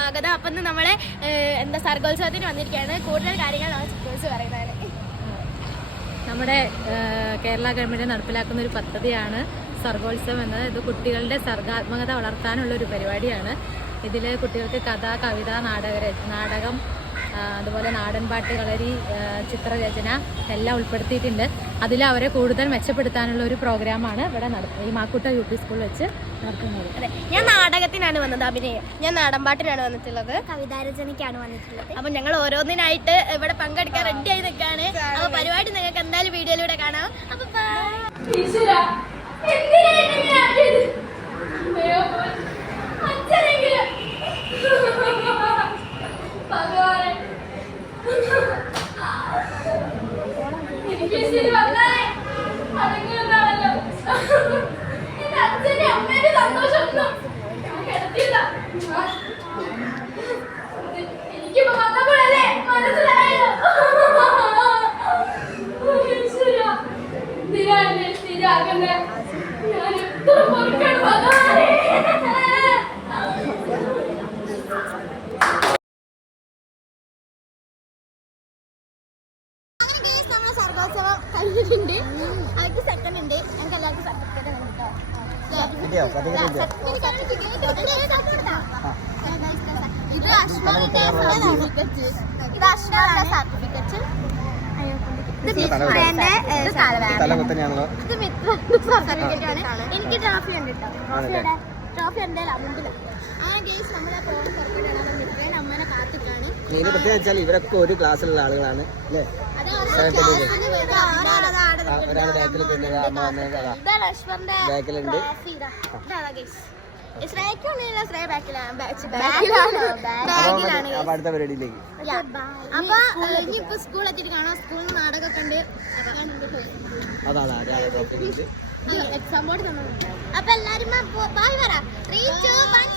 സ്വാഗതം. അപ്പം നമ്മളെ സർഗോത്സവത്തിന് വന്നിരിക്കുകയാണ്. കൂടുതൽ കാര്യങ്ങളാണ് ചിത്രോസ് പറയുന്നത്. നമ്മുടെ കേരള ഗവൺമെൻറ് നടപ്പിലാക്കുന്ന ഒരു പദ്ധതിയാണ് സർഗോത്സവം എന്നത്. ഇത് കുട്ടികളുടെ സർഗാത്മകത വളർത്താനുള്ള ഒരു പരിപാടിയാണ്. ഇതിൽ കുട്ടികൾക്ക് കഥ, കവിത, നാടകം, അതുപോലെ നാടൻപാട്ട്, കളരി, ചിത്രരചന എല്ലാം ഉൾപ്പെടുത്തിയിട്ടുണ്ട്. അതിൽ അവരെ കൂടുതൽ മെച്ചപ്പെടുത്താനുള്ള ഒരു പ്രോഗ്രാമാണ് ഇവിടെ ഈ മാക്കൂട്ട UP സ്കൂളിൽ വെച്ച് നടത്തുന്നത്. അതെ, ഞാൻ നാടകത്തിനാണ് വന്നത്, അഭിനയം. ഞാൻ നാടൻപാട്ടിനാണ് വന്നിട്ടുള്ളത്, കവിതാരചനയ്ക്കാണ് വന്നിട്ടുള്ളത്. അപ്പം ഞങ്ങൾ ഓരോന്നിനായിട്ട് ഇവിടെ പങ്കെടുക്കാൻ റെഡി ആയി നിൽക്കുകയാണ്. അപ്പോൾ പരിപാടി നിങ്ങൾക്ക് എന്തായാലും വീഡിയോയിലൂടെ കാണാം. അപ്പം സർഗോത്സവം കഴിഞ്ഞിട്ടുണ്ട്. അവർക്ക് സെക്കൻഡ് ഉണ്ട്. ഞങ്ങൾക്ക് എല്ലാവർക്കും സർട്ടിഫിക്കറ്റ് ഉണ്ട്. ഇത് അശ്വന്റെ സർട്ടിഫിക്കറ്റ്, ഇത് അശ്വന്റെ സർട്ടിഫിക്കറ്റ്, ഇത് മിത്രന്റെ ഇത് മിത്രന്റെ സർട്ടിഫിക്കറ്റ് ആണ്. എനിക്ക് ട്രോഫി ഉണ്ട് കേട്ടോ. ട്രോഫി എന്തായാലും മുമ്പില്. അങ്ങനെ ഗെയ്സ് നമ്മളെ ഫോൺ പുറപ്പെട്ടാണ്. മിത്രയുടെ അമ്മേനെ കാത്തിട്ടാണ്. ഇവരൊക്കെ ഒരു ക്ലാസ്സിലുള്ള ആളുകളാണ് അല്ലേ? ഒരാൾ ബാക്കിലുണ്ട്. അടുത്ത പരിപാടിയിലേക്ക്. അപ്പൊ ഇനിയിപ്പോ സ്കൂൾ എത്തിയിട്ട് കാണാം. സ്കൂളിൽ നാടകമൊക്കെ ഉണ്ട്. എക്സാം ബോർഡ് നമ്മൾ. അപ്പൊ എല്ലാരും ബൈ പറ. 3, 2, 1